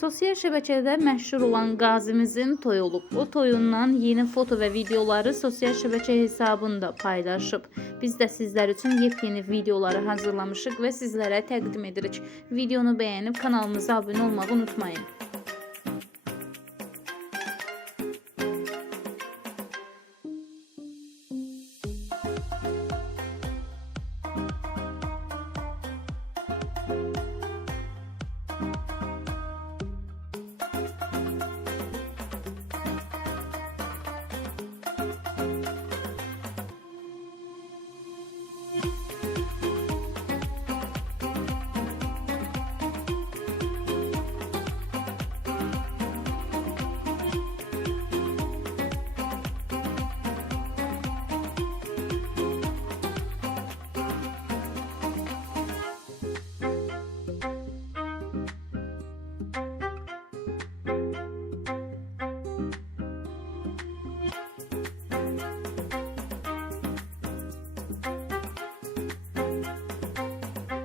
Sosial şəbəkədə məşhur olan qazimizin toyu olub. O toyundan yeni foto və videoları sosial şəbəkə hesabında paylaşıb. Biz də sizlər üçün yepyeni videoları hazırlamışıq və sizlərə təqdim edirik. Videonu bəyənib kanalımıza abunə olmağı unutmayın.